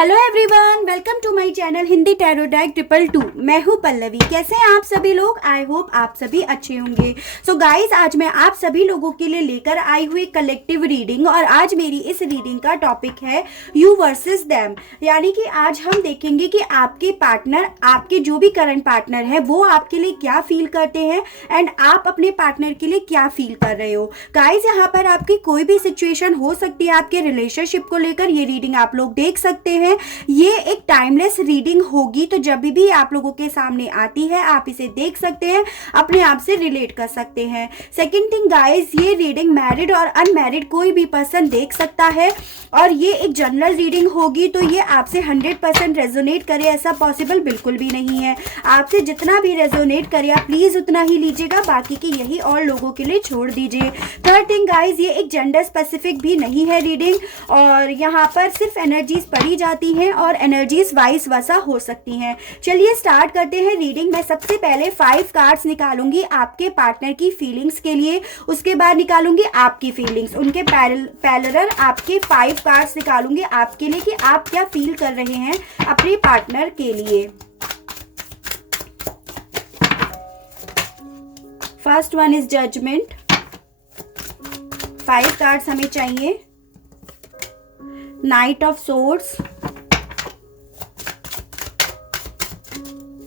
Hello everyone, welcome to my channel Hindi tarot deck 222। मैं हूँ पल्लवी। कैसे हैं आप सभी लोग? आई होप आप सभी अच्छे होंगे। सो गाइस, आज मैं आप सभी लोगों के लिए लेकर आई हुई कलेक्टिव रीडिंग, और आज मेरी इस रीडिंग का टॉपिक है यू वर्सेस देम। यानी कि आज हम देखेंगे कि आपके पार्टनर, आपके जो भी करंट पार्टनर है, वो आपके लिए क्या फील करते हैं एंड आप अपने पार्टनर के लिए क्या फील कर रहे हो। गाइस, यहाँ पर आपकी कोई भी सिचुएशन हो सकती है आपके रिलेशनशिप को लेकर। ये रीडिंग आप लोग देख सकते हैं। ये एक टाइमलेस रीडिंग होगी, तो जब भी आप लोगों के सामने आती है आप इसे देख सकते हैं, अपने आप से रिलेट कर सकते हैं। सेकंड थिंग गाइस, ये रीडिंग मैरिड और अनमैरिड कोई भी पर्सन देख सकता है, और ये एक जनरल रीडिंग होगी, तो ये आपसे 100% रेजोनेट करे ऐसा पॉसिबल बिल्कुल भी नहीं है। आपसे जितना भी रेजोनेट करे आप प्लीज उतना ही लीजिएगा, बाकी की यही और लोगों के लिए छोड़ दीजिए। थर्ड थिंग गाइस, ये एक जेंडर स्पेसिफिक भी नहीं है रीडिंग, और यहाँ पर सिर्फ एनर्जीज पढ़ी जाती हैं और एनर्जीज वाइस वर्सा हो सकती हैं। चलिए स्टार्ट करते हैं रीडिंग। मैं सबसे पहले 5 कार्ड्स निकालूंगी आपके पार्टनर की फीलिंग्स के लिए, उसके बाद निकालूंगी आपकी फीलिंग्स, उनके पैरेलल आपके 5 कार्ड्स निकालूंगी आपके लिए कि आप क्या फील कर रहे हैं अपने पार्टनर के लिए। First one is judgement. 5 cards हमें चाहिए। Night of swords.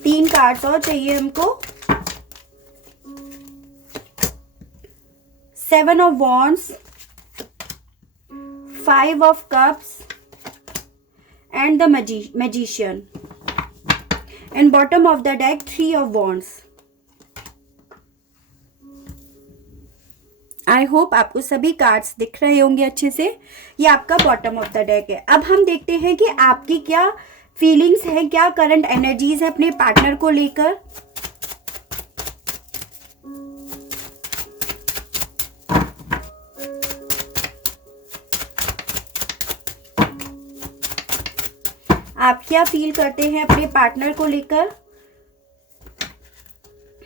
3 कार्ड्स और चाहिए हमको। 7 of wands, 5 of cups and the magician, and bottom of the deck 3 of wands. I hope आपको सभी कार्ड्स दिख रहे होंगे अच्छे से। ये आपका बॉटम ऑफ द डेक है। अब हम देखते हैं कि आपकी क्या फीलिंग्स है, क्या करंट एनर्जीज है अपने पार्टनर को लेकर। आप क्या फील करते हैं अपने पार्टनर को लेकर।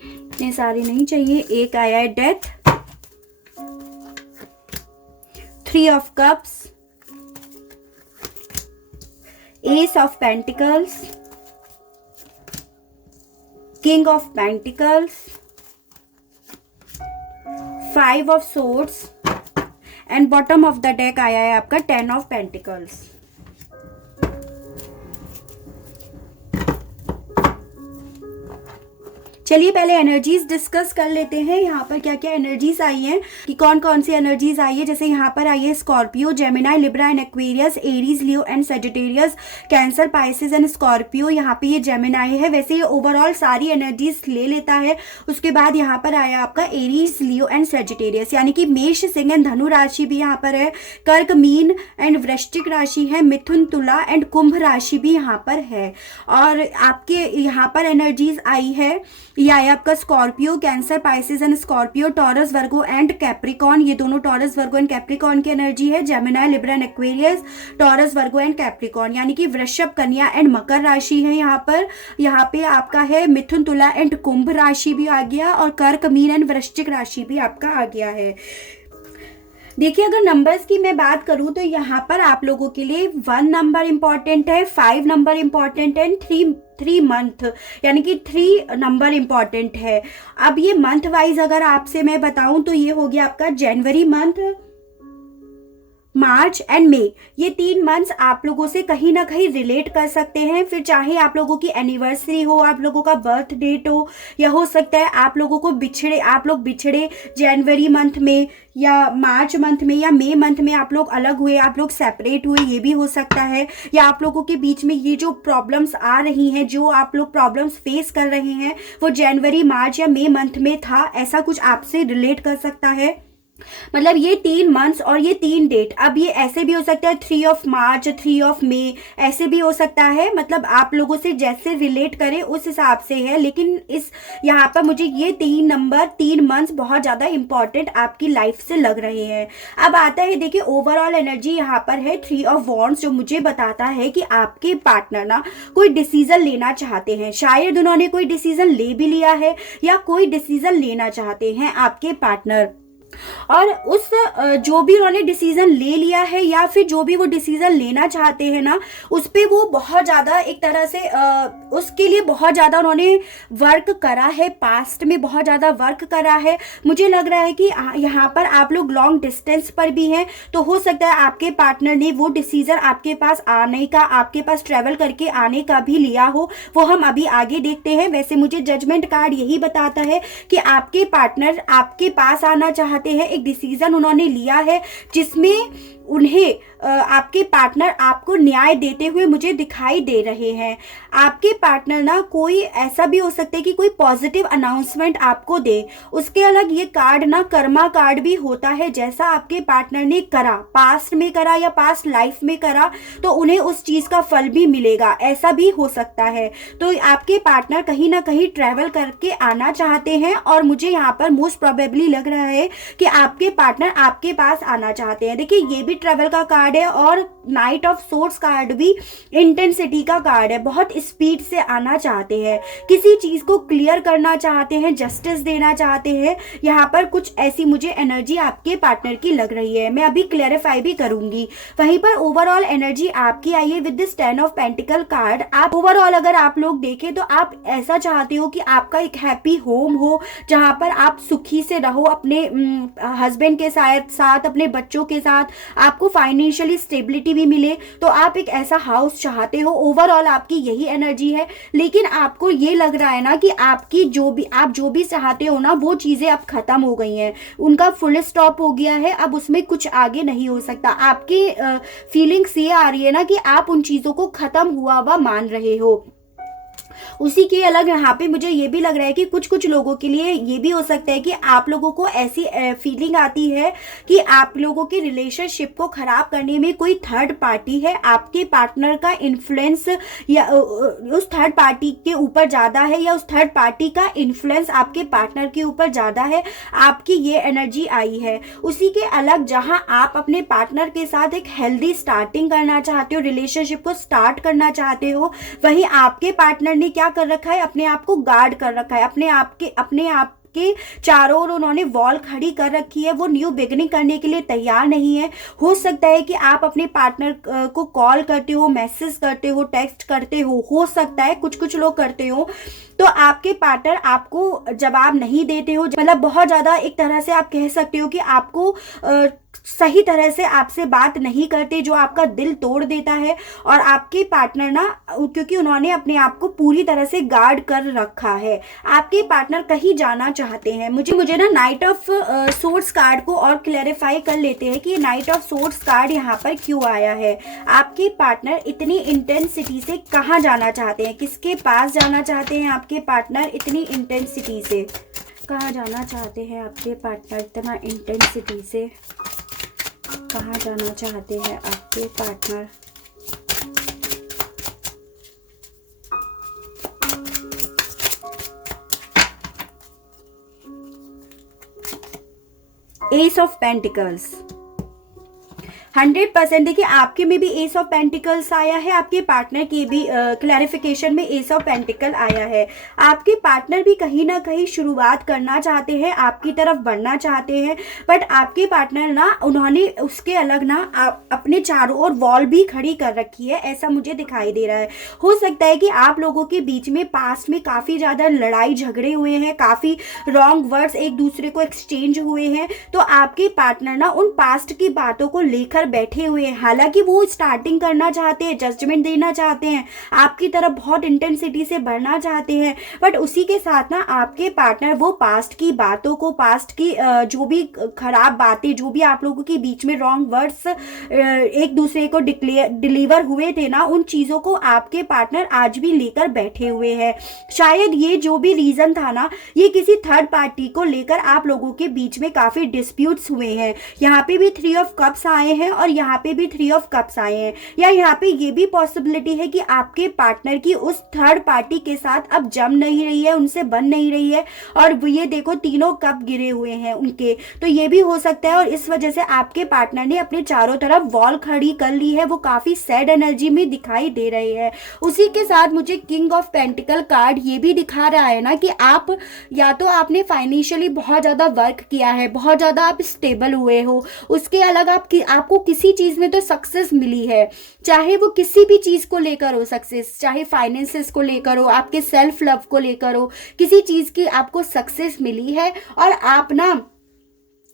इतने सारे नहीं चाहिए। एक आया है death, 3 of cups, ace of pentacles, king of pentacles, 5 of swords, and bottom of the deck आया है आपका 10 of pentacles। चलिए पहले एनर्जीज डिस्कस कर लेते हैं। यहाँ पर क्या क्या एनर्जीज आई हैं, कि कौन कौन सी एनर्जीज आई है। जैसे यहाँ पर आई है Scorpio, Gemini, Libra and Aquarius, Aries, Leo and Sagittarius, cancer, Pisces and Scorpio. यहाँ पे ये जेमिनाई है। वैसे ये ओवरऑल सारी एनर्जीज ले लेता है। उसके बाद यहाँ पर आया आपका एरीज, लियो एंड सेजिटेरियस, यानी कि मेष, सिंह एंड धनु राशि भी यहाँ पर है। कर्क, मीन एंड वृश्चिक राशि है। मिथुन, तुला एंड कुंभ राशि भी यहाँ पर है। और आपके यहाँ पर एनर्जीज आई है, ये आया आपका Scorpio, cancer, Pisces and Scorpio, taurus, Virgo and Capricorn. ये दोनों टॉरस, वर्गो एंड कैप्रिकॉन की एनर्जी है। Gemini, Libra and Aquarius, taurus, Virgo and Capricorn, यानी कि वृषभ, कन्या एंड मकर राशि है। यहाँ पे आपका है मिथुन, तुला एंड कुंभ राशि भी आ गया, और कर्क, मीन एंड वृश्चिक राशि भी आपका आ गया है। देखिए, अगर नंबर्स की मैं बात करूं तो यहाँ पर आप लोगों के लिए 1 नंबर इंपॉर्टेंट है, 5 नंबर इंपॉर्टेंट है, 3 मंथ, यानी कि 3 नंबर इंपॉर्टेंट है। अब ये मंथ वाइज अगर आपसे मैं बताऊं तो ये हो गया आपका जनवरी मंथ, मार्च एंड मई। ये 3 मंथ्स आप लोगों से कहीं ना कहीं रिलेट कर सकते हैं। फिर चाहे आप लोगों की एनिवर्सरी हो, आप लोगों का बर्थ डेट हो, या हो सकता है आप लोगों को आप लोग बिछड़े जनवरी मंथ में, या मार्च मंथ में, या मई मंथ में आप लोग अलग हुए, आप लोग सेपरेट हुए, ये भी हो सकता है। या आप लोगों के बीच में ये जो प्रॉब्लम्स आ रही हैं, जो आप लोग प्रॉब्लम्स फेस कर रहे हैं, वो जनवरी, मार्च या मई मंथ में था, ऐसा कुछ आपसे रिलेट कर सकता है। मतलब ये 3 मंथ्स और ये 3 डेट। अब ये ऐसे भी हो सकता है 3 ऑफ मार्च, 3 ऑफ मई, ऐसे भी हो सकता है। मतलब आप लोगों से जैसे रिलेट करें उस हिसाब से है, लेकिन इस यहाँ पर मुझे ये 3 नंबर, 3 मंथ्स बहुत ज़्यादा इंपॉर्टेंट आपकी लाइफ से लग रहे हैं। अब आता है, देखिए ओवरऑल एनर्जी यहाँ पर है 3 ऑफ वॉन्ड्स, जो मुझे बताता है कि आपके पार्टनर ना कोई डिसीजन लेना चाहते हैं। शायद उन्होंने कोई डिसीजन ले भी लिया है, या कोई डिसीजन लेना चाहते हैं आपके पार्टनर। और उस जो भी उन्होंने डिसीजन ले लिया है या फिर जो भी वो डिसीजन लेना चाहते हैं ना, उस पे वो बहुत ज़्यादा एक तरह से उसके लिए बहुत ज़्यादा उन्होंने वर्क करा है, पास्ट में बहुत ज़्यादा वर्क करा है। मुझे लग रहा है कि यहाँ पर आप लोग लॉन्ग डिस्टेंस पर भी हैं, तो हो सकता है आपके पार्टनर ने वो डिसीजन आपके पास आने का, आपके पास ट्रैवल करके आने का भी लिया हो। वो हम अभी आगे देखते हैं। वैसे मुझे जजमेंट कार्ड यही बताता है कि आपके पार्टनर आपके पास आना चाहते हैं। एक डिसीजन उन्होंने लिया है जिसमें उन्हें आपके पार्टनर आपको न्याय देते हुए मुझे दिखाई दे रहे हैं। आपके पार्टनर ना, कोई ऐसा भी हो सकता है कि कोई पॉजिटिव अनाउंसमेंट आपको दे। उसके अलग ये कार्ड ना कर्मा कार्ड भी होता है। जैसा आपके पार्टनर ने करा, पास्ट में करा या पास्ट लाइफ में करा, तो उन्हें उस चीज का फल भी मिलेगा, ऐसा भी हो सकता है। तो आपके पार्टनर कहीं ना कहीं ट्रैवल करके आना चाहते हैं और मुझे यहाँ पर मोस्ट प्रोबेबली लग रहा है कि आपके पार्टनर आपके पास आना चाहते हैं। देखिए, ये भी ट्रैवल का कार्ड है और नाइट ऑफ सोर्ड्स कार्ड भी इंटेंसिटी का कार्ड है। बहुत स्पीड से आना चाहते हैं, किसी चीज को क्लियर करना चाहते हैं, जस्टिस देना चाहते हैं। यहाँ पर कुछ ऐसी मुझे एनर्जी आपके पार्टनर की लग रही है। मैं अभी क्लैरिफाई भी करूंगी। वहीं पर ओवरऑल एनर्जी आपकी आई है with this 10 of pentacle card. आप ओवरऑल अगर आप लोग देखें तो आप ऐसा चाहते हो कि आपका एक हैप्पी होम हो, जहां पर आप सुखी से रहो, अपने हस्बैंड के साथ अपने बच्चों के साथ, आपको फाइनेंशियली स्टेबिलिटी भी मिले। तो आप एक ऐसा हाउस चाहते हो। ओवरऑल आपकी यही एनर्जी है। लेकिन आपको ये लग रहा है ना कि आपकी आप जो भी चाहते हो ना, वो चीजें अब खत्म हो गई हैं, उनका फुल स्टॉप हो गया है। अब उसमें कुछ आगे नहीं हो सकता। आपकी फीलिंग्स ये आ रही है ना कि आप उन चीजों को खत्म हुआ हुआ मान रहे हो। उसी के अलग यहाँ पे मुझे ये भी लग रहा है कि कुछ लोगों के लिए ये भी हो सकता है कि आप लोगों को ऐसी फीलिंग आती है कि आप लोगों के रिलेशनशिप को खराब करने में कोई थर्ड पार्टी है। आपके पार्टनर का इन्फ्लुएंस या उस थर्ड पार्टी के ऊपर ज्यादा है, या उस थर्ड पार्टी का इन्फ्लुएंस आपके पार्टनर के ऊपर ज्यादा है। आपकी ये एनर्जी आई है। उसी के अलग जहां आप अपने पार्टनर के साथ एक हेल्दी स्टार्टिंग करना चाहते हो, रिलेशनशिप को स्टार्ट करना चाहते हो, वहीं आपके पार्टनर ने क्या कर रखा है, अपने आप को गार्ड कर रखा है। अपने आप के चारों ओर उन्होंने वॉल खड़ी कर रखी है। वो न्यू बिगिनिंग करने के लिए तैयार नहीं है। हो सकता है कि आप अपने पार्टनर को कॉल करते हो, मैसेज करते हो, टेक्स्ट करते हो सकता है कुछ लोग करते हो। तो आपके पार्टनर आपको जवाब नहीं देते हो, मतलब बहुत ज्यादा एक तरह से आप कह सकते हो कि आपको सही तरह से आपसे बात नहीं करते, जो आपका दिल तोड़ देता है। और आपके पार्टनर ना, क्योंकि उन्होंने अपने आप को पूरी तरह से गार्ड कर रखा है, आपके पार्टनर कहीं जाना चाहते हैं। मुझे ना नाइट ऑफ सोर्ड्स कार्ड को और क्लैरिफाई कर लेते हैं कि नाइट ऑफ सोर्ड्स कार्ड यहाँ पर क्यों आया है। आपके पार्टनर इतनी इंटेंसिटी से कहाँ जाना चाहते हैं, किसके पास जाना चाहते हैं आपके पार्टनर इतनी इंटेंसिटी से, कहाँ जाना चाहते हैं आपके पार्टनर इतना इंटेंसिटी से, कहाँ जाना चाहते हैं आपके पार्टनर। S of pentacles 100%। देखिए, आपके में भी एस ऑफ पेंटिकल्स आया है, आपके पार्टनर के भी क्लैरिफिकेशन में एस ऑफ पेंटिकल आया है। आपके पार्टनर भी कहीं ना कहीं शुरुआत करना चाहते हैं, आपकी तरफ बढ़ना चाहते हैं, बट आपके पार्टनर ना, उन्होंने उसके अलग ना अपने चारों ओर वॉल भी खड़ी कर रखी है, ऐसा मुझे दिखाई दे रहा है। हो सकता है कि आप लोगों के बीच में पास्ट में काफ़ी ज़्यादा लड़ाई झगड़े हुए हैं, काफ़ी रॉन्ग वर्ड्स एक दूसरे को एक्सचेंज हुए हैं। तो आपके पार्टनर ना उन पास्ट की बातों को लेकर बैठे हुए हैं। हालांकि वो स्टार्टिंग करना चाहते हैं, जजमेंट देना चाहते हैं, आपकी तरफ बहुत इंटेंसिटी से बढ़ना चाहते हैं, बट उसी के साथ ना आपके पार्टनर वो पास्ट की बातों को, पास्ट की जो भी खराब बातें, जो भी आप लोगों के बीच में रॉन्ग वर्ड्स एक दूसरे को डिलीवर हुए थे ना, उन चीज़ों को आपके पार्टनर आज भी लेकर बैठे हुए हैं। शायद ये जो भी रीज़न था ना, ये किसी थर्ड पार्टी को लेकर आप लोगों के बीच में काफ़ी डिस्प्यूट्स हुए हैं। यहाँ पे भी 3 ऑफ कप्स आए हैं और यहाँ पे भी 3 ऑफ कप्स आए हैं, या यहाँ पे ये भी पॉसिबिलिटी है कि आपके पार्टनर की उस थर्ड पार्टी के साथ अब जम नहीं रही है, उनसे बन नहीं रही है, और ये देखो तीनों कप गिरे हुए हैं उनके, तो ये भी हो सकता है। और इस वजह से आपके पार्टनर ने अपने चारों तरफ वॉल खड़ी कर ली है, वो काफी सैड एनर्जी में दिखाई दे रहे हैं। उसी के साथ मुझे किंग ऑफ पेंटिकल कार्ड ये भी दिखा रहा है ना कि आप या तो आपने फाइनेंशियली बहुत ज्यादा वर्क किया है, बहुत ज्यादा आप स्टेबल हुए हो, उसके अलग आपको किसी चीज में तो सक्सेस मिली है, चाहे वो किसी भी चीज को लेकर हो सक्सेस, चाहे फाइनेंसेस को लेकर हो, आपके सेल्फ लव को लेकर हो, किसी चीज की आपको सक्सेस मिली है। और आप ना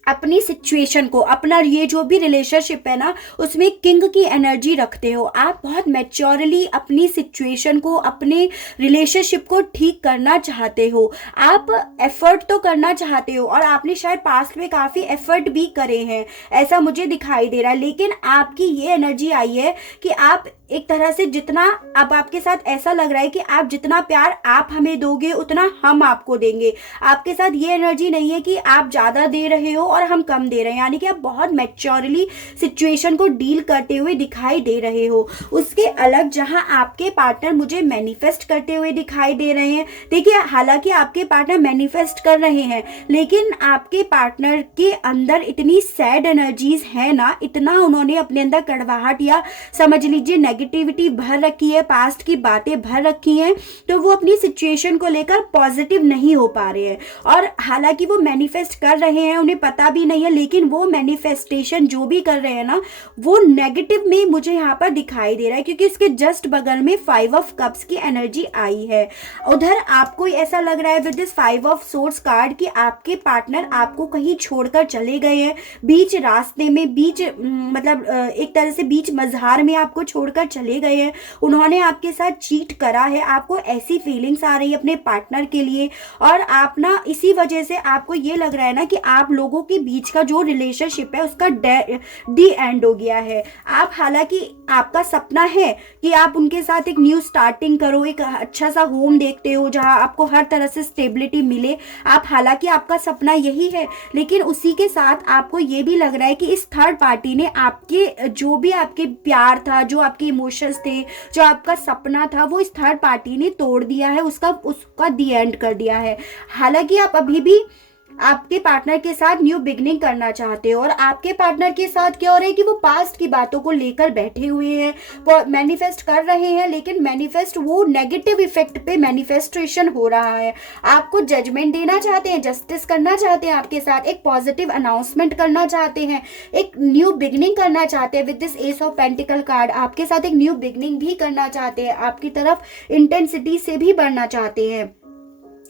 अपनी सिचुएशन को, अपना ये जो भी रिलेशनशिप है ना, उसमें किंग की एनर्जी रखते हो। आप बहुत मैच्योरली अपनी सिचुएशन को, अपने रिलेशनशिप को ठीक करना चाहते हो। आप एफर्ट तो करना चाहते हो, और आपने शायद पास्ट में काफ़ी एफर्ट भी करे हैं, ऐसा मुझे दिखाई दे रहा है। लेकिन आपकी ये एनर्जी आई है कि आप एक तरह से जितना, अब आपके साथ ऐसा लग रहा है कि आप जितना प्यार आप हमें दोगे उतना हम आपको देंगे। आपके साथ ये एनर्जी नहीं है कि आप ज़्यादा दे रहे हो और हम कम दे रहे हैं, यानी कि आप बहुत मैच्योरली सिचुएशन को डील करते हुए दिखाई दे रहे हो। उसके अलग जहां आपके पार्टनर मुझे मैनिफेस्ट करते हुए दिखाई दे रहे हैं, देखिए हालांकि आपके पार्टनर मैनिफेस्ट कर रहे हैं, लेकिन आपके पार्टनर के अंदर इतनी सैड एनर्जीज है ना, इतना उन्होंने अपने अंदर कड़वाहट या समझ लीजिए नेगेटिविटी भर रखी है, पास्ट की बातें भर रखी हैं, तो वो अपनी सिचुएशन को लेकर पॉजिटिव नहीं हो पा रहे हैं। और हालांकि वो मैनिफेस्ट कर रहे हैं, उन्हें पता भी नहीं है, लेकिन वो मैनिफेस्टेशन जो भी कर रहे हैं ना, वो नेगेटिव में मुझे यहाँ पर दिखाई दे रहा है, क्योंकि इसके जस्ट बगल में 5 ऑफ कप्स की एनर्जी आई है। उधर आपको ऐसा लग रहा है with this 5 of swords card कि आपके पार्टनर आपको कहीं छोड़कर चले गए हैं, बीच रास्ते में, बीच मतलब एक तरह से बीच मझधार में आपको छोड़कर चले गए हैं, उन्होंने आपके साथ चीट करा है, आपको ऐसी फीलिंग्स आ रही है अपने पार्टनर के लिए। और आप ना इसी वजह से आपको ये लग रहा है ना कि आप लोगों के बीच का जो रिलेशनशिप है उसका डी एंड हो गया है। आप, हालांकि आपका सपना है कि आप उनके साथ एक न्यू स्टार्टिंग करो, एक अच्छा सा होम देखते हो जहां आपको हर तरह से स्टेबिलिटी मिले, आप, हालांकि आपका सपना यही है, लेकिन उसी के साथ आपको ये भी लग रहा है कि इस थर्ड पार्टी ने आपके जो भी आपके प्यार था, जो आपके इमोशंस थे, जो आपका सपना था, वो इस थर्ड पार्टी ने तोड़ दिया है, उसका दी एंड कर दिया है। हालांकि आप अभी भी आपके पार्टनर के साथ न्यू बिगनिंग करना चाहते हो, और आपके पार्टनर के साथ क्या हो रहा है कि वो पास्ट की बातों को लेकर बैठे हुए हैं, वो मैनिफेस्ट कर रहे हैं, लेकिन मैनिफेस्ट वो नेगेटिव इफेक्ट पे मैनिफेस्टेशन हो रहा है। आपको जजमेंट देना चाहते हैं, जस्टिस करना चाहते हैं, आपके साथ एक पॉजिटिव अनाउंसमेंट करना चाहते हैं, एक न्यू बिगनिंग करना चाहते हैं। With this S of pentacle card आपके साथ एक न्यू बिगनिंग भी करना चाहते हैं, आपकी तरफ इंटेंसिटी से भी बढ़ना चाहते हैं।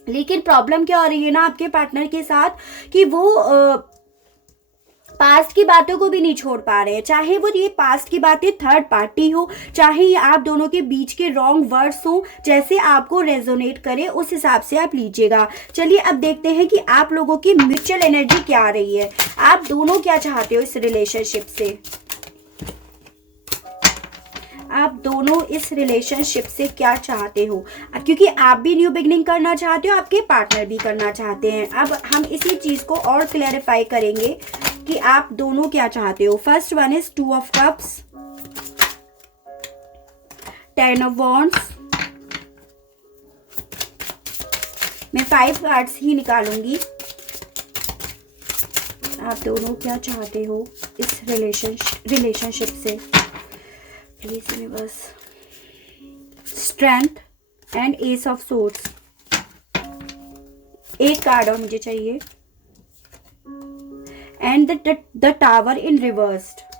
लेकिन प्रॉब्लम क्या हो रही है ना आपके पार्टनर के साथ कि वो पास्ट की बातों को भी नहीं छोड़ पा रहे हैं, चाहे वो ये पास्ट की बातें थर्ड पार्टी हो, चाहे ये आप दोनों के बीच के रॉन्ग वर्ड्स हो, जैसे आपको रेजोनेट करे उस हिसाब से आप लीजिएगा। चलिए अब देखते हैं कि आप लोगों की म्यूचुअल एनर्जी क्या आ रही है, आप दोनों क्या चाहते हो इस रिलेशनशिप से, आप दोनों इस रिलेशनशिप से क्या चाहते हो, क्योंकि आप भी न्यू बिगनिंग करना चाहते हो, आपके पार्टनर भी करना चाहते हैं। अब हम इसी चीज को और क्लैरिफाई करेंगे कि आप दोनों क्या चाहते हो। First one is 2 of cups, 10 of wands, मैं 5 कार्ड्स ही निकालूंगी। आप दोनों क्या चाहते हो इस रिलेशनशिप से, प्लीज बस। Strength and S of swords, एक कार्ड और मुझे चाहिए, and the tower in reversed.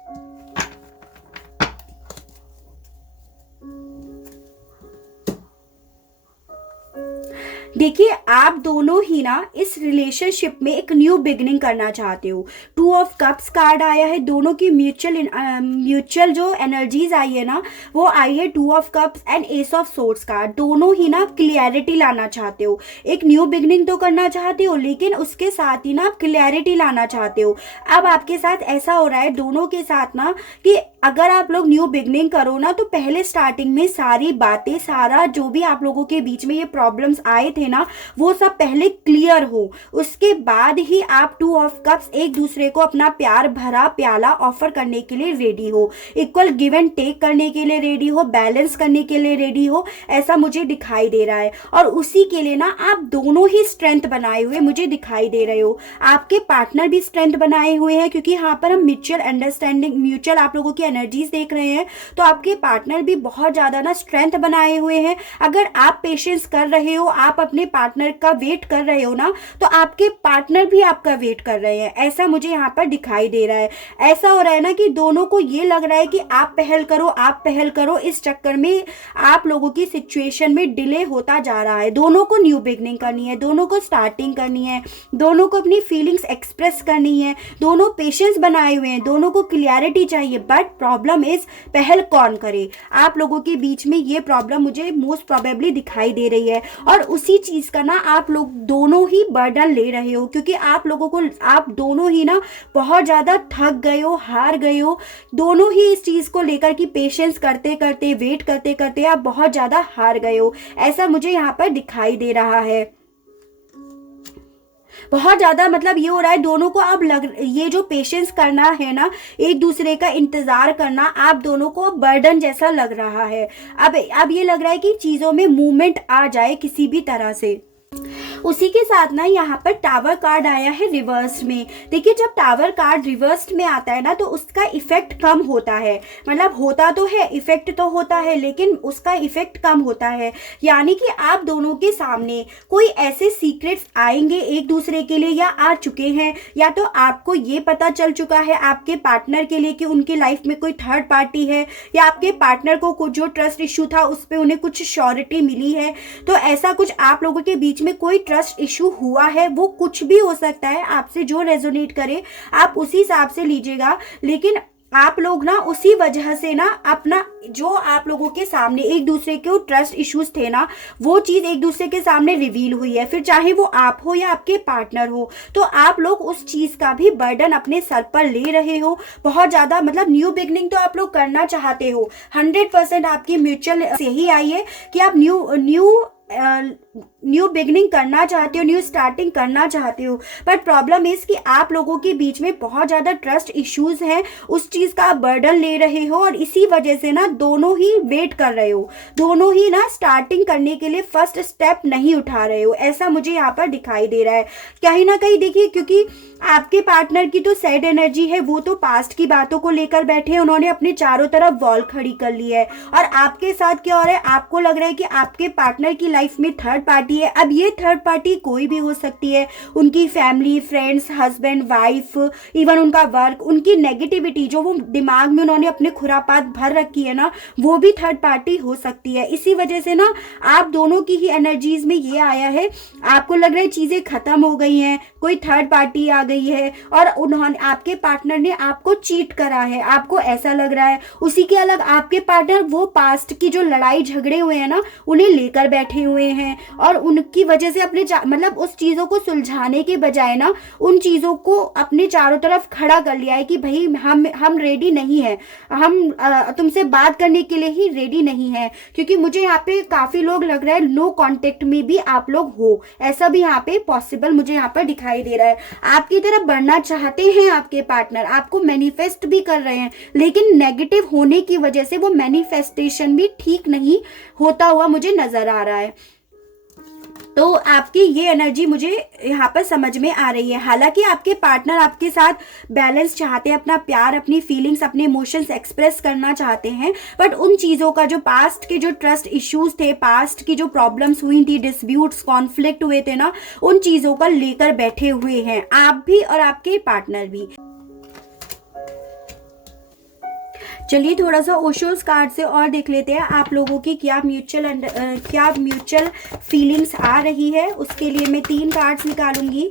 देखिए आप दोनों ही ना इस रिलेशनशिप में एक न्यू बिगनिंग करना चाहते हो। 2 ऑफ कप्स कार्ड आया है, दोनों की म्यूचुअल जो एनर्जीज आई है ना वो आई है 2 of cups and S of swords card. दोनों ही ना क्लियरिटी लाना चाहते हो, एक न्यू बिगनिंग तो करना चाहते हो, लेकिन उसके साथ ही ना क्लियरिटी लाना चाहते हो। अब आपके साथ ऐसा हो रहा है दोनों के साथ ना कि अगर आप लोग न्यू बिगनिंग करो ना, तो पहले स्टार्टिंग में सारी बातें, सारा जो भी आप लोगों के बीच में ये प्रॉब्लम्स आए थे ना, वो सब पहले क्लियर हो। उसके बाद ही आप 2 ऑफ कप्स एक दूसरे को अपना प्यार भरा प्याला ऑफर करने के लिए रेडी हो, इक्वल गिव एंड टेक करने के लिए रेडी हो, बैलेंस करने के लिए रेडी हो, ऐसा मुझे दिखाई दे रहा है। और उसी के लिए ना आप दोनों ही स्ट्रेंथ बनाए हुए मुझे दिखाई दे रहे हो। आपके पार्टनर भी स्ट्रेंथ बनाए हुए हैं, क्योंकि यहाँ पर हम म्यूचुअल अंडरस्टैंडिंग, म्यूचुअल आप लोगों की एनर्जीज देख रहे हैं। तो आपके पार्टनर भी बहुत ज्यादा ना स्ट्रेंथ बनाए हुए हैं। अगर आप पेशेंस कर रहे हो, आप अपने पार्टनर का वेट कर रहे हो ना, तो आपके पार्टनर भी आपका वेट कर रहे हैं, ऐसा मुझे यहाँ पर दिखाई दे रहा है। ऐसा हो रहा है ना कि दोनों को ये लग रहा है कि आप पहल करो, आप पहल करो। इस चक्कर में आप लोगों की सिचुएशन में डिले होता जा रहा है। दोनों को न्यू बिगनिंग करनी है, दोनों को स्टार्टिंग करनी है, दोनों को अपनी फीलिंग्स एक्सप्रेस करनी है, दोनों पेशेंस बनाए हुए हैं, दोनों को क्लियरिटी चाहिए। बट प्रॉब्लम इज पहल कौन करे। आप लोगों के बीच में ये प्रॉब्लम मुझे मोस्ट प्रोबेबली दिखाई दे रही है। और उसी चीज का ना आप लोग दोनों ही बर्डन ले रहे हो, क्योंकि आप लोगों को, आप दोनों ही ना बहुत ज्यादा थक गए हो, हार गए हो। दोनों ही इस चीज को लेकर कि पेशेंस करते करते, वेट करते करते आप बहुत ज्यादा हार गए हो, ऐसा मुझे यहाँ पर दिखाई दे रहा है। बहुत ज्यादा मतलब ये हो रहा है दोनों को अब ये जो पेशेंस करना है ना, एक दूसरे का इंतजार करना, आप दोनों को बर्डन जैसा लग रहा है। अब ये लग रहा है कि चीजों में मूवमेंट आ जाए किसी भी तरह से। उसी के साथ ना यहाँ पर टावर कार्ड आया है रिवर्स में। देखिए, जब टावर कार्ड रिवर्स में आता है ना, तो उसका इफेक्ट कम होता है। मतलब होता तो है, इफेक्ट तो होता है, लेकिन उसका इफेक्ट कम होता है। यानी कि आप दोनों के सामने कोई ऐसे सीक्रेट्स आएंगे एक दूसरे के लिए, या आ चुके हैं, या तो आपको ये पता चल चुका है आपके पार्टनर के लिए कि उनकी लाइफ में कोई थर्ड पार्टी है, या आपके पार्टनर को कुछ जो ट्रस्ट इशू था उस पर उन्हें कुछ श्योरिटी मिली है। तो ऐसा कुछ आप लोगों के बीच में कोई ट्रस्ट इशू हुआ है, वो कुछ भी हो सकता है। आपसे जो रेजोनेट करे आप उसी हिसाब से लीजिएगा। लेकिन आप लोग ना उसी वजह से ना अपना जो आप लोगों के सामने एक दूसरे के ट्रस्ट इश्यूज थे ना, वो चीज एक दूसरे के सामने रिवील हुई है। फिर चाहे वो आप हो या आपके पार्टनर हो, तो आप लोग उस चीज का भी बर्डन अपने सर पर ले रहे हो बहुत ज्यादा। मतलब न्यू बिगनिंग तो आप लोग करना चाहते हो, 100% आपकी म्यूचुअल से ही आई है कि आप न्यू बिगनिंग करना चाहते हो, न्यू स्टार्टिंग करना चाहते हो। बट प्रॉब्लम इज कि आप लोगों के बीच में बहुत ज्यादा ट्रस्ट इश्यूज हैं, उस चीज का बर्डन ले रहे हो, और इसी वजह से ना दोनों ही वेट कर रहे हो, दोनों ही ना स्टार्टिंग करने के लिए फर्स्ट स्टेप नहीं उठा रहे हो, ऐसा मुझे यहाँ पर दिखाई दे रहा है। कहीं ना कहीं देखिए, क्योंकि आपके पार्टनर की तो सैड एनर्जी है, वो तो पास्ट की बातों को लेकर बैठे हैं, उन्होंने अपने चारों तरफ वॉल खड़ी कर ली है। और आपके साथ क्या हो रहा है, आपको लग रहा है कि आपके पार्टनर की लाइफ में थर्ड पार्टी है। अब ये थर्ड पार्टी कोई भी हो सकती है, उनकी family, friends, husband, wife, even उनका वर्क, उनकी नेगेटिविटी जो वो दिमाग में उन्होंने अपने खुरापात भर रखी है ना, वो भी थर्ड पार्टी हो सकती है। इसी वजह से ना आप दोनों की ही एनर्जीज में ये आया है, आपको लग रहा है चीजें खत्म हो गई हैं, कोई थर्ड पार्टी आ गई है, और उन्होंने, आपके पार्टनर ने आपको चीट करा है, आपको ऐसा लग रहा है। उसी के अलग आपके पार्टनर वो पास्ट की जो लड़ाई झगड़े हुए हैं ना, उन्हें लेकर बैठे हुए हैं, और उनकी वजह से अपने मतलब उस चीजों को सुलझाने के बजाय ना उन चीजों को अपने चारों तरफ खड़ा कर लिया है कि भाई हम रेडी नहीं है, हम तुमसे बात करने के लिए ही रेडी नहीं है। क्योंकि मुझे यहाँ पे काफी लोग लग रहा है नो कांटेक्ट में भी आप लोग हो, ऐसा भी यहाँ पे पॉसिबल मुझे यहाँ पर दिखाई दे रहा है। आपकी तरफ बढ़ना चाहते हैं आपके पार्टनर, आपको मैनिफेस्ट भी कर रहे हैं, लेकिन नेगेटिव होने की वजह से वो मैनिफेस्टेशन भी ठीक नहीं होता हुआ मुझे नजर आ रहा है। तो आपकी ये एनर्जी मुझे यहाँ पर समझ में आ रही है। हालांकि आपके पार्टनर आपके साथ बैलेंस चाहते हैं, अपना प्यार, अपनी फीलिंग्स, अपने इमोशंस एक्सप्रेस करना चाहते हैं, बट उन चीज़ों का जो पास्ट के जो ट्रस्ट इश्यूज थे, पास्ट की जो प्रॉब्लम्स हुई थी, डिस्प्यूट्स, कॉन्फ्लिक्ट हुए थे ना, उन चीज़ों का लेकर बैठे हुए हैं आप भी और आपके पार्टनर भी। चलिए थोड़ा सा ओशोस कार्ड से और देख लेते हैं आप लोगों की क्या म्यूचुअल फीलिंग्स आ रही है। उसके लिए मैं 3 कार्ड्स निकालूंगी,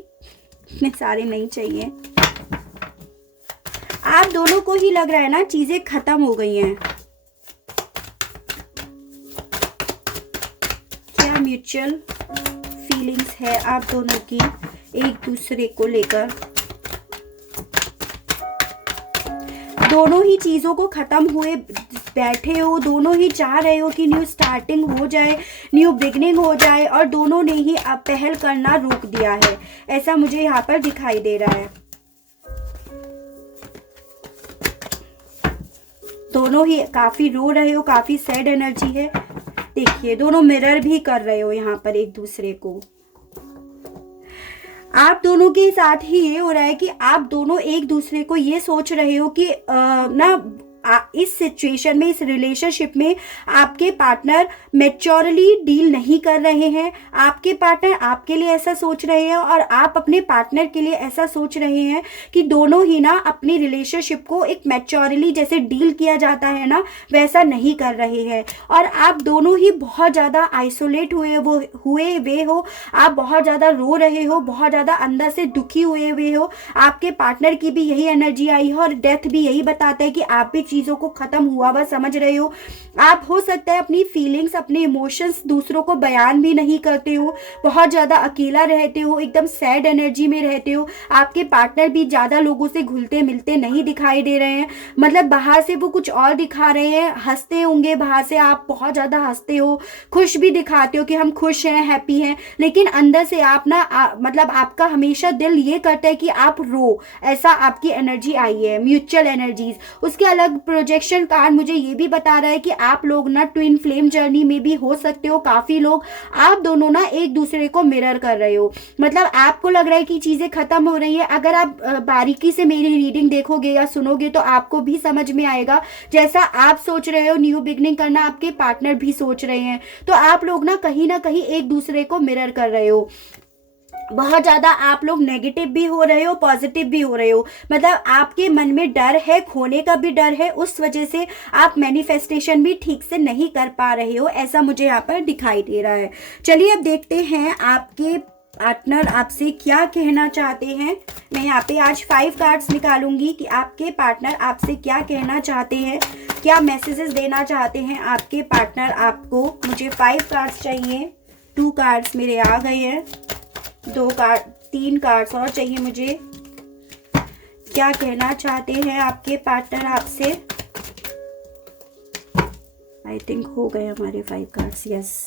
इतने सारे नहीं चाहिए। आप दोनों को ही लग रहा है ना चीजें खत्म हो गई हैं। क्या म्यूचुअल फीलिंग्स है आप दोनों की एक दूसरे को लेकर। दोनों ही चीज़ों को ख़त्म हुए बैठे हो, दोनों ही चाह रहे हो कि न्यू स्टार्टिंग हो जाए, न्यू बिगनिंग हो जाए, और दोनों ने ही अब पहल करना रोक दिया है, ऐसा मुझे यहाँ पर दिखाई दे रहा है। दोनों ही काफ़ी रो रहे हो, काफ़ी सैड एनर्जी है। देखिए दोनों मिरर भी कर रहे हो यहाँ पर एक दूसरे को। आप दोनों के साथ ही ये हो रहा है कि आप दोनों एक दूसरे को ये सोच रहे हो कि इस सिचुएशन में, इस रिलेशनशिप में आपके पार्टनर मैच्योरली डील नहीं कर रहे हैं। आपके पार्टनर आपके लिए ऐसा सोच रहे हैं और आप अपने पार्टनर के लिए ऐसा सोच रहे हैं कि दोनों ही ना अपनी रिलेशनशिप को एक मैच्योरली जैसे डील किया जाता है ना, वैसा नहीं कर रहे हैं। और आप दोनों ही बहुत ज़्यादा आइसोलेट हुए हो, आप बहुत ज़्यादा रो रहे हो, बहुत ज़्यादा अंदर से दुखी हुए हो। आपके पार्टनर की भी यही एनर्जी आई है और डेथ भी यही बताता है कि आप भी चीजों को खत्म हुआ हुआ समझ रहे हो। आप हो सकता है अपनी फीलिंग्स, अपने इमोशंस दूसरों को बयान भी नहीं करते हो, बहुत ज्यादा अकेला रहते हो, एकदम सैड एनर्जी में रहते हो। आपके पार्टनर भी ज्यादा लोगों से घुलते मिलते नहीं दिखाई दे रहे हैं, मतलब बाहर से वो कुछ और दिखा रहे हैं। हंसते होंगे बाहर से, आप बहुत ज्यादा हंसते हो, खुश भी दिखाते हो कि हम खुश हैं, हैप्पी हैं, लेकिन अंदर से आप ना मतलब आपका हमेशा दिल ये करता है कि आप रो। ऐसा आपकी एनर्जी आई है, म्यूचुअल एनर्जीज। उसके अलग प्रोजेक्शन कार्ड मुझे ये भी बता रहा है कि आप लोग ना ट्विन फ्लेम जर्नी में भी हो सकते हो। काफी लोग, आप दोनों ना एक दूसरे को मिरर कर रहे हो, मतलब आपको लग रहा है कि चीजें खत्म हो रही है। अगर आप बारीकी से मेरी रीडिंग देखोगे या सुनोगे तो आपको भी समझ में आएगा, जैसा आप सोच रहे हो न्यू बिगनिंग करना, आपके पार्टनर भी सोच रहे हैं। तो आप लोग ना कहीं एक दूसरे को मिरर कर रहे हो। बहुत ज्यादा आप लोग नेगेटिव भी हो रहे हो, पॉजिटिव भी हो रहे हो, मतलब आपके मन में डर है, खोने का भी डर है। उस वजह से आप मैनिफेस्टेशन भी ठीक से नहीं कर पा रहे हो, ऐसा मुझे यहाँ पर दिखाई दे रहा है। चलिए अब देखते हैं आपके पार्टनर आपसे क्या कहना चाहते हैं। मैं यहाँ पे आज 5 कार्ड्स निकालूंगी कि आपके पार्टनर आपसे क्या कहना चाहते हैं, क्या मैसेजेस देना चाहते हैं आपके पार्टनर आपको। मुझे 5 कार्ड्स चाहिए, 2 कार्ड्स मेरे आ गए हैं, 3 कार्ड्स और चाहिए मुझे। क्या कहना चाहते हैं आपके पार्टनर आपसे। आई थिंक हो गए हमारे 5 कार्ड्स, यस।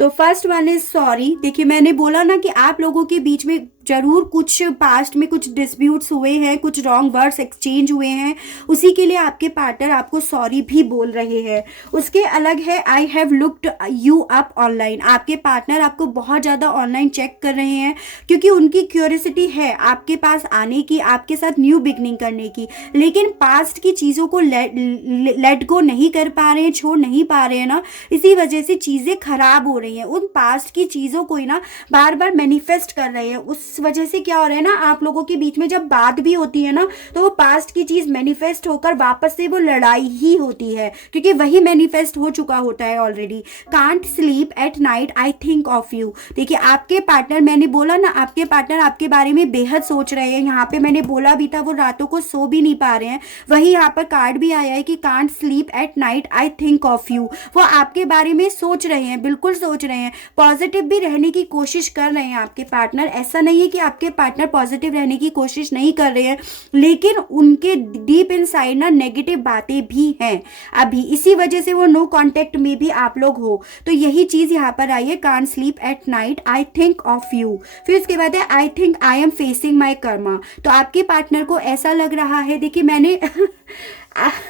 तो फर्स्ट वन इज सॉरी। देखिए मैंने बोला ना कि आप लोगों के बीच में जरूर कुछ पास्ट में कुछ डिस्प्यूट्स हुए हैं, कुछ रॉन्ग वर्ड्स एक्सचेंज हुए हैं, उसी के लिए आपके पार्टनर आपको सॉरी भी बोल रहे हैं। उसके अलग है I have looked you up online. आपके पार्टनर आपको बहुत ज़्यादा ऑनलाइन चेक कर रहे हैं क्योंकि उनकी क्यूरियोसिटी है आपके पास आने की, आपके साथ न्यू बिगनिंग करने की, लेकिन पास्ट की चीज़ों को लेट गो नहीं कर पा रहे हैं, छोड़ नहीं पा रहे हैं ना, इसी वजह से चीज़ें खराब हो रही हैं। उन पास्ट की चीज़ों को ही ना बार बार मैनिफेस्ट कर रहे हैं। उस वजह से क्या हो रहा है ना, आप लोगों के बीच में जब बात भी होती है ना, तो वो पास्ट की चीज मैनिफेस्ट होकर वापस से वो लड़ाई ही होती है, क्योंकि वही मैनिफेस्ट हो चुका होता है already. Can't sleep at night I think of you. देखिए आपके पार्टनर, मैंने बोला ना आपके पार्टनर आपके बारे में बेहद सोच रहे हैं। यहाँ पे मैंने बोला भी था वो रातों को सो भी नहीं पा रहे हैं, वही यहाँ पर कार्ड भी आया है कि can't sleep at night I think of you. वो आपके बारे में सोच रहे हैं, बिल्कुल सोच रहे हैं, पॉजिटिव भी रहने की कोशिश कर रहे हैं आपके पार्टनर। ऐसा नहीं है कि आपके पार्टनर पॉजिटिव रहने की कोशिश नहीं कर रहे हैं, लेकिन उनके डीप इनसाइड ना नेगेटिव बातें भी हैं अभी, इसी वजह से वो नो कांटेक्ट में भी आप लोग हो। तो यही चीज यहाँ पर आई है, can't sleep at night I think of you. फिर उसके बाद है I think I am facing my karma. तो आपके पार्टनर को ऐसा लग रहा है, देखिए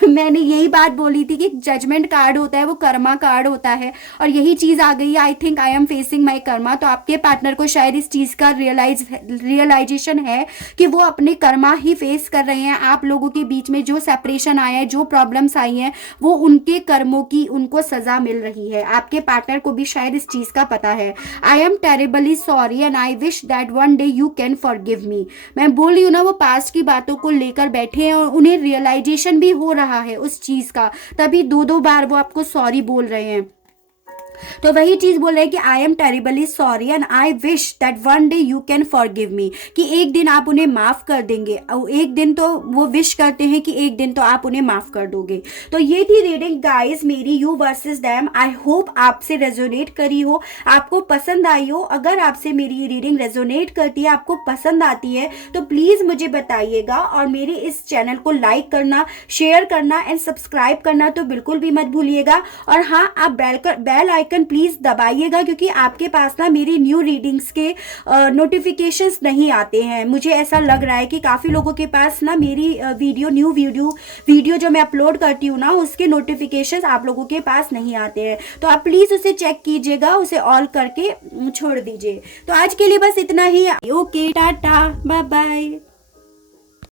मैंने यही बात बोली थी कि जजमेंट कार्ड होता है वो कर्मा कार्ड होता है, और यही चीज आ गई है I think I am facing my karma. तो आपके पार्टनर को शायद इस चीज का रियलाइजेशन है कि वो अपने कर्मा ही फेस कर रहे हैं। आप लोगों के बीच में जो सेपरेशन आया है, जो प्रॉब्लम्स आई हैं, वो उनके कर्मों की उनको सजा मिल रही है। आपके पार्टनर को भी शायद इस चीज का पता है। I am terribly sorry and I wish that one day you can forgive me. मैं बोल रही हूँ ना, वो पास्ट की बातों को लेकर बैठे हैं और उन्हें रियलाइजेशन भी हो रहा है उस चीज का, तभी 2-2 बार वो आपको सॉरी बोल रहे हैं। तो वही चीज बोल रहे हैं कि I am terribly sorry and I wish that one day you can forgive me, कि एक दिन आप उन्हें माफ कर देंगे। और एक दिन तो वो विश करते हैं कि एक दिन तो आप उन्हें माफ कर दोगे। तो ये थी रीडिंग गाइस मेरी you versus them. I hope आपसे रेजोनेट करी हो, आपको पसंद आई हो। अगर आपसे मेरी रीडिंग रेजोनेट करती है, आपको पसंद आती है, तो प्लीज मुझे बताइएगा। और मेरे इस चैनल को लाइक करना, शेयर करना एंड सब्सक्राइब करना तो बिल्कुल भी मत भूलिएगा। और हाँ, आप बेल आइकन प्लीज दबाइएगा, क्योंकि आपके पास ना मेरी न्यू रीडिंग्स के नोटिफिकेशंस नहीं आते हैं। मुझे ऐसा लग रहा है कि काफ़ी लोगों के पास ना मेरी न्यू वीडियो जो मैं अपलोड करती हूँ ना, उसके नोटिफिकेशंस आप लोगों के पास नहीं आते हैं। तो आप प्लीज़ उसे चेक कीजिएगा, उसे ऑल करके छोड़ दीजिए। तो आज के लिए बस इतना ही। Okay, tata, bye bye.